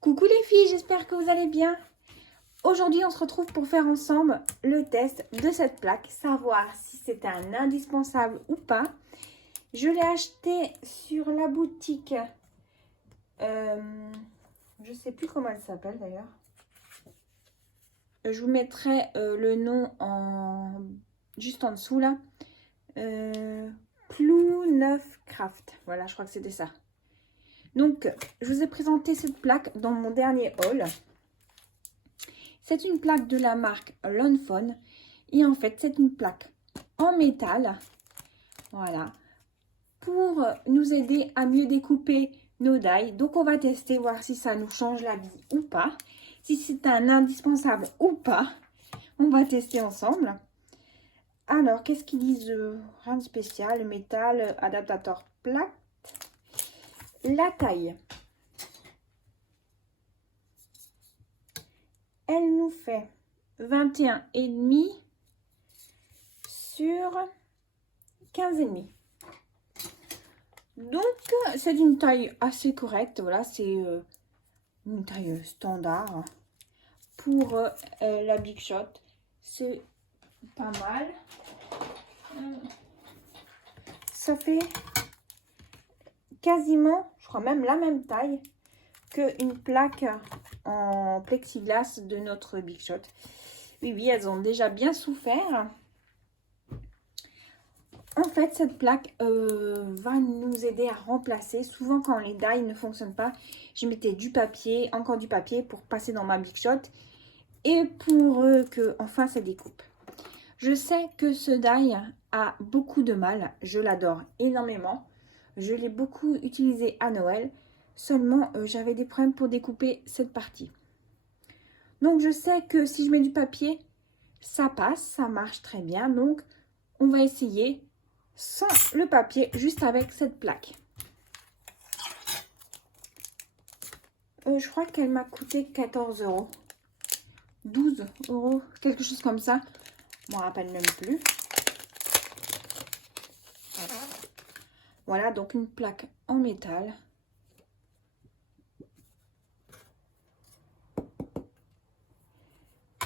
Coucou les filles, j'espère que vous allez bien. Aujourd'hui, on se retrouve pour faire ensemble le test de cette plaque, savoir si c'est un indispensable ou pas. Je l'ai acheté sur la boutique, je sais plus comment elle s'appelle d'ailleurs. Je vous mettrai le nom juste en dessous là. Plouneuf Craft, voilà, je crois que c'était ça. Donc, je vous ai présenté cette plaque dans mon dernier haul. C'est une plaque de la marque Lonfone. Et en fait, c'est une plaque en métal. Voilà. Pour nous aider à mieux découper nos die. Donc, on va tester, voir si ça nous change la vie ou pas. Si c'est un indispensable ou pas. On va tester ensemble. Alors, qu'est-ce qu'ils disent? Rien de spécial. Métal, adaptateur plaque. La taille. Elle nous fait 21,5 sur 15,5. Donc, c'est une taille assez correcte. Voilà, c'est une taille standard. Pour la Big Shot, c'est pas mal. Ça fait quasiment, je crois même la même taille qu'une plaque en plexiglas de notre Big Shot. Oui, elles ont déjà bien souffert. En fait, cette plaque va nous aider à remplacer. Souvent, quand les die ne fonctionnent pas, je mettais du papier, encore du papier pour passer dans ma Big Shot et pour que enfin ça découpe. Je sais que ce die a beaucoup de mal. Je l'adore énormément. Je l'ai beaucoup utilisé à Noël. Seulement, j'avais des problèmes pour découper cette partie. Donc, je sais que si je mets du papier, ça passe, ça marche très bien. Donc, on va essayer sans le papier, juste avec cette plaque. Je crois qu'elle m'a coûté 14 €. 12 €, quelque chose comme ça. Je ne me rappelle même plus. Voilà, donc une plaque en métal.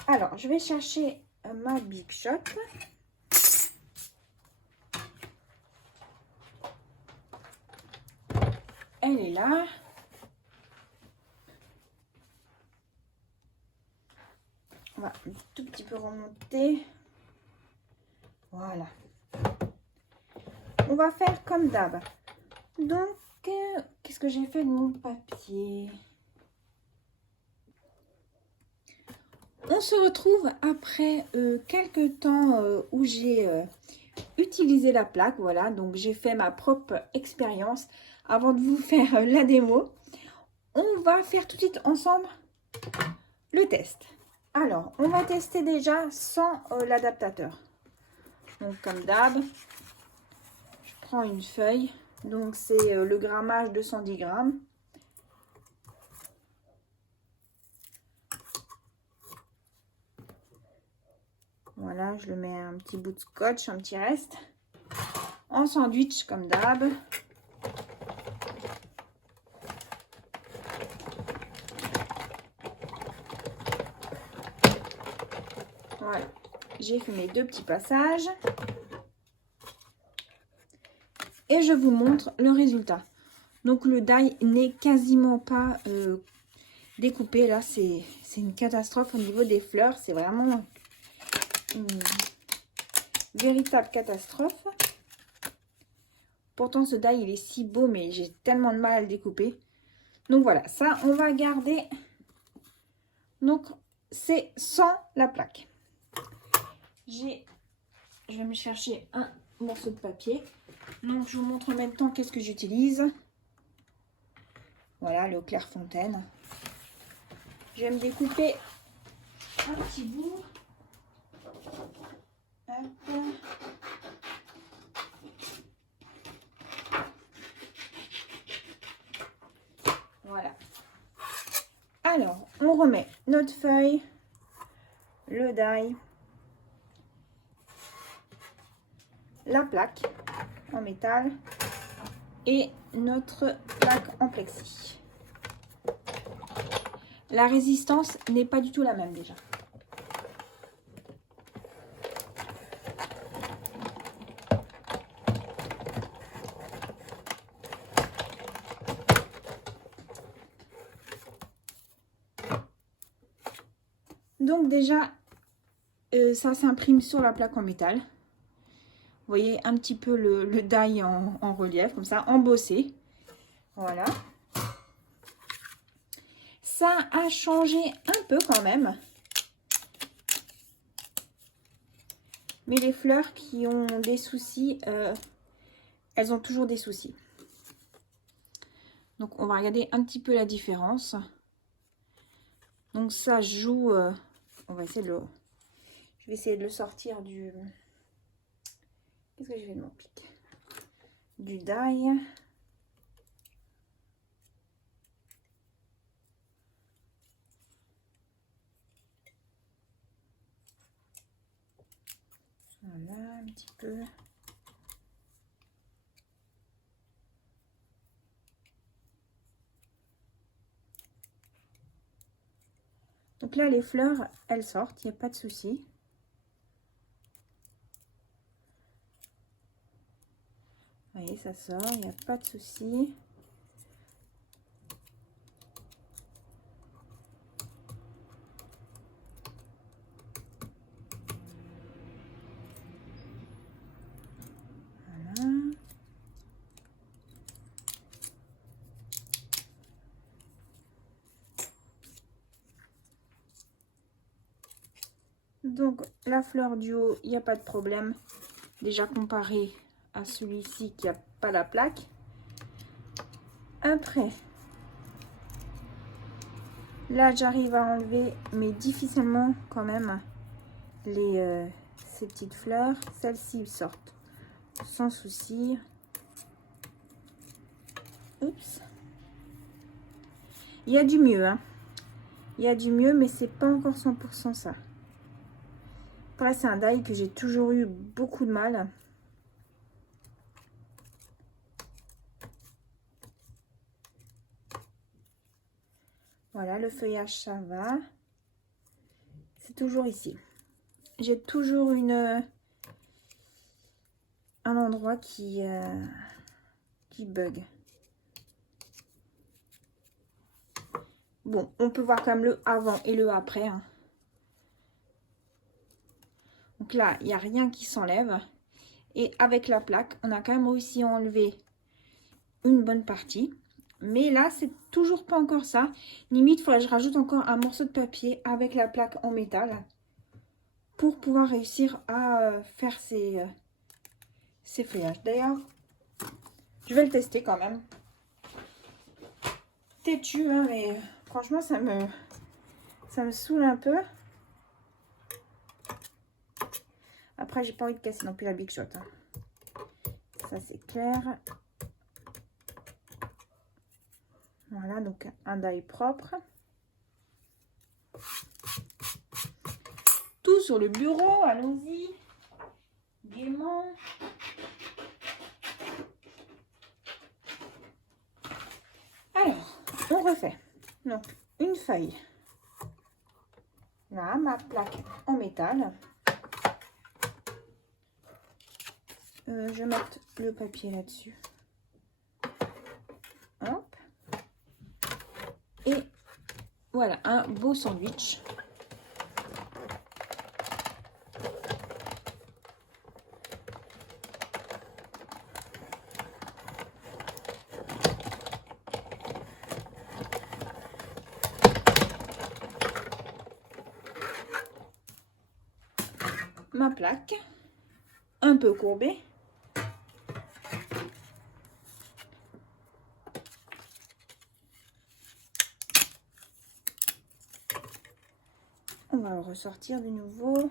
Alors, je vais chercher ma Big Shot. Elle est là. On va un tout petit peu remonter. Voilà. On va faire comme d'hab. Donc, qu'est-ce que j'ai fait de mon papier? On se retrouve après quelques temps où j'ai utilisé la plaque. Voilà, donc j'ai fait ma propre expérience avant de vous faire la démo. On va faire tout de suite ensemble le test. Alors, on va tester déjà sans l'adaptateur. Donc, comme d'hab, je prends une feuille. Donc, c'est le grammage 210 grammes. Voilà, je le mets un petit bout de scotch, un petit reste. En sandwich, comme d'hab. Voilà, j'ai fait mes deux petits passages. Et je vous montre le résultat. Donc, le die n'est quasiment pas découpé. Là, c'est une catastrophe au niveau des fleurs. C'est vraiment une véritable catastrophe. Pourtant, ce die, il est si beau, mais j'ai tellement de mal à le découper. Donc, voilà, ça, on va garder. Donc, c'est sans la plaque. Je vais me chercher un morceau de papier. Donc, je vous montre en même temps qu'est-ce que j'utilise. Voilà, le Clairefontaine. Je vais me découper un petit bout. Hop. Voilà. Alors, on remet notre feuille, le die, la plaque en métal et notre plaque en plexi. la résistance n'est pas du tout la même déjà. Donc déjà, ça s'imprime sur la plaque en métal. Vous voyez un petit peu le die en relief, comme ça, embossé. Voilà. Ça a changé un peu quand même. Mais les fleurs qui ont des soucis, elles ont toujours des soucis. Donc on va regarder un petit peu la différence. Donc ça joue... on va essayer de le... Je vais essayer de le sortir du... Qu'est-ce que j'ai fait de mon pic? Du die. Voilà, un petit peu. Donc là, les fleurs, elles sortent, il n'y a pas de souci. Vous voyez, ça sort, il n'y a pas de souci. Voilà. Donc, la fleur du haut, il n'y a pas de problème. Déjà comparé à celui-ci qui n'a pas la plaque. Après, là, j'arrive à enlever, mais difficilement quand même, ces petites fleurs. Celles-ci sortent sans souci. Oups. Il y a du mieux, hein. Il y a du mieux, mais c'est pas encore 100% ça. Après, c'est un die que j'ai toujours eu beaucoup de mal. Voilà, le feuillage, ça va. C'est toujours ici. J'ai toujours un endroit qui bug. Bon, on peut voir quand même le avant et le après, hein. Donc là, il n'y a rien qui s'enlève. Et avec la plaque, on a quand même réussi à enlever une bonne partie. Mais là, c'est toujours pas encore ça. Limite, il faudrait que je rajoute encore un morceau de papier avec la plaque en métal pour pouvoir réussir à faire ces feuillages. D'ailleurs, je vais le tester quand même. Têtu, hein, mais franchement, ça me saoule un peu. Après, j'ai pas envie de casser non plus la Big Shot, hein. Ça, c'est clair. Voilà, donc un die propre. Tout sur le bureau, allons-y. Gaiement. Alors, on refait. Donc, une feuille. Là, ma plaque en métal. Je vais mettre le papier là-dessus. Hop. Et voilà, un beau sandwich. Ma plaque, un peu courbée. On va le ressortir de nouveau.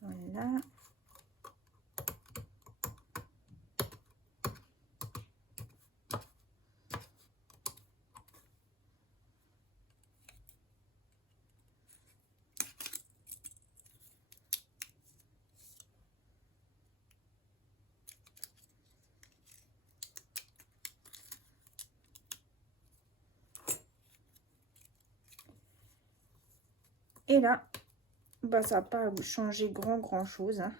Voilà. Et là, bah, ça n'a pas changé grand chose. Hein.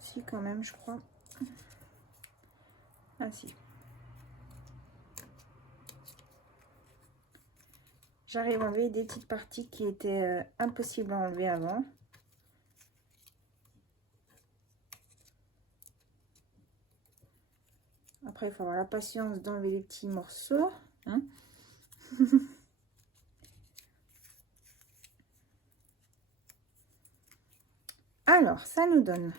Si, quand même, je crois. Ah, si. J'arrive à enlever des petites parties qui étaient impossibles à enlever avant. Après, il faut avoir la patience d'enlever les petits morceaux. Hein. Alors, ça nous donne...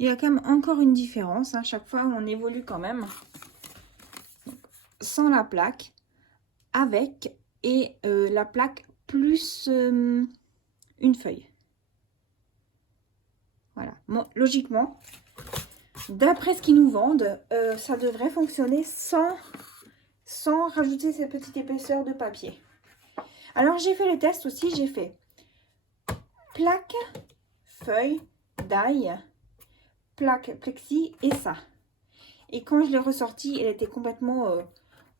Il y a quand même encore une différence. Hein. Chaque fois, on évolue quand même. Donc, sans la plaque, avec, et la plaque plus une feuille. Voilà. Bon, logiquement, d'après ce qu'ils nous vendent, ça devrait fonctionner sans rajouter cette petite épaisseur de papier. Alors, j'ai fait les tests aussi. J'ai fait plaque, feuille, die, plaque plexi et ça. Et quand je l'ai ressortie, elle était complètement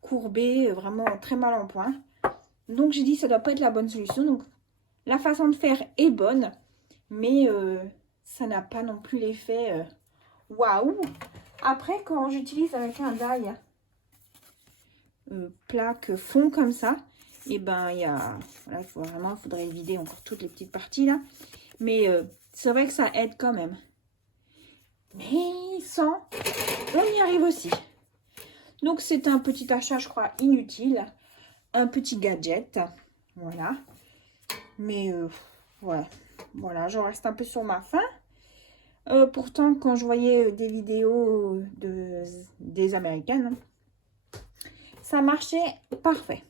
courbée, vraiment très mal en point. Donc j'ai dit ça doit pas être la bonne solution. Donc la façon de faire est bonne, mais ça n'a pas non plus l'effet waouh. Après, quand j'utilise avec un die plaque fond comme ça, et ben il y a voilà, il faudrait vider encore toutes les petites parties là. Mais c'est vrai que ça aide quand même. Mais sans, on y arrive aussi. Donc c'est un petit achat, je crois, inutile. Un petit gadget. Voilà. Mais ouais. Voilà, je reste un peu sur ma faim. Pourtant, quand je voyais des vidéos des Américaines, ça marchait parfait.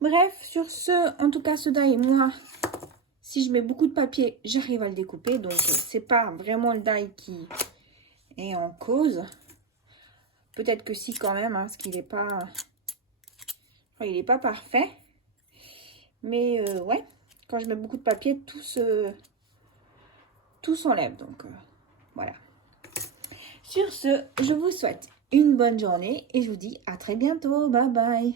Bref, sur ce, en tout cas, ce die, moi, si je mets beaucoup de papier, j'arrive à le découper. Donc, c'est pas vraiment le die qui est en cause. Peut-être que si quand même, hein, parce qu'il n'est pas... Enfin, il n'est pas parfait. Mais ouais, quand je mets beaucoup de papier, tout s'enlève. Donc, voilà. Sur ce, je vous souhaite une bonne journée et je vous dis à très bientôt. Bye bye.